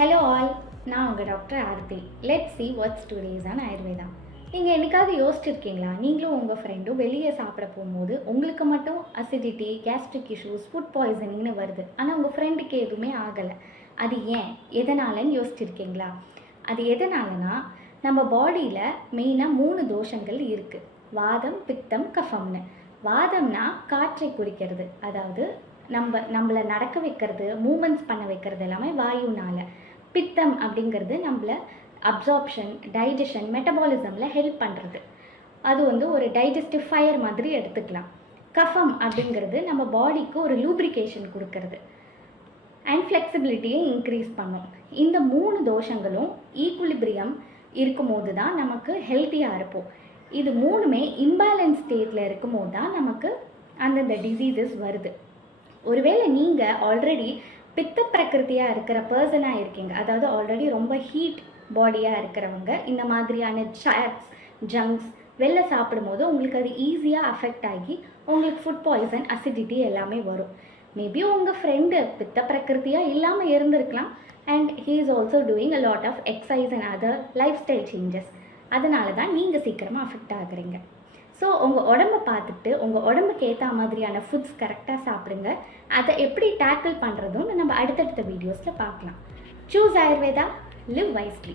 Hello all, நான் உங்கள் doctor Aarthi. Let's see what's today's on Ayurveda. நீங்கள் என்னைக்காவது யோசிச்சிருக்கீங்களா, நீங்களும் உங்கள் ஃப்ரெண்டும் வெளியே சாப்பிட போகும்போது உங்களுக்கு மட்டும் அசிடிட்டி, கேஸ்ட்ரிக் இஷ்யூஸ், ஃபுட் பாய்சனிங்னு வருது, ஆனால் உங்கள் ஃப்ரெண்டுக்கு எதுவுமே ஆகலை. அது ஏன், எதனாலன்னு யோசிச்சிருக்கீங்களா? அது எதனாலனா, நம்ம பாடியில் மெயினாக 3 தோஷங்கள் இருக்குது. வாதம், பித்தம், கஃபம்னு. வாதம்னா காற்றை குறிக்கிறது, அதாவது நம்மளை நடக்க வைக்கிறது, மூமெண்ட்ஸ் பண்ண வைக்கிறது எல்லாமே வாயுனால. பித்தம் அப்படிங்கிறது நம்மளை அப்சார்ப்ஷன், டைஜஷன், மெட்டபாலிசமில் ஹெல்ப் பண்ணுறது. அது ஒரு டைஜஸ்டிவ் ஃபயர் மாதிரி எடுத்துக்கலாம். கஃபம் அப்படிங்கிறது நம்ம பாடிக்கு ஒரு லூப்ரிகேஷன் கொடுக்கறது அண்ட் ஃப்ளெக்சிபிலிட்டியை இன்க்ரீஸ் பண்ணும். இந்த 3 தோஷங்களும் ஈக்குலிபிரியம் இருக்கும்போது தான் நமக்கு ஹெல்த்தியாக இருப்போம். இது 3மே இம்பேலன்ஸ் ஸ்டேட்டில் இருக்கும்போது தான் நமக்கு அந்தந்த டிசீசஸ் வருது. ஒருவேளை நீங்கள் ஆல்ரெடி பித்த பிரகிருத்தியாக இருக்கிற பர்சனாக இருக்கீங்க, அதாவது ஆல்ரெடி ரொம்ப ஹீட் பாடியாக இருக்கிறவங்க, இந்த மாதிரியான சாட்ஸ், ஜங்க்ஸ் வெளில சாப்பிடும்போது உங்களுக்கு அது ஈஸியாக அஃபெக்ட் ஆகி உங்களுக்கு ஃபுட் பாய்சன், அசிடிட்டி எல்லாமே வரும். மேபி உங்கள் ஃப்ரெண்டு பித்த பிரகிருத்தியாக இல்லாமல் இருந்திருக்கலாம், and he is also doing a lot of exercise and other lifestyle changes. அதனால தான் நீங்கள் சீக்கிரமாக அஃபெக்ட் ஆகுறீங்க. ஸோ உங்கள் உடம்பை பார்த்துட்டு உங்கள் உடம்புக்கு ஏற்ற மாதிரியான ஃபுட்ஸ் கரெக்டாக சாப்பிடுங்க. அதை எப்படி டேக்கிள் பண்ணுறதுன்னு நம்ம அடுத்தடுத்த வீடியோஸில் பார்க்கலாம். Choose Ayurveda, live wisely.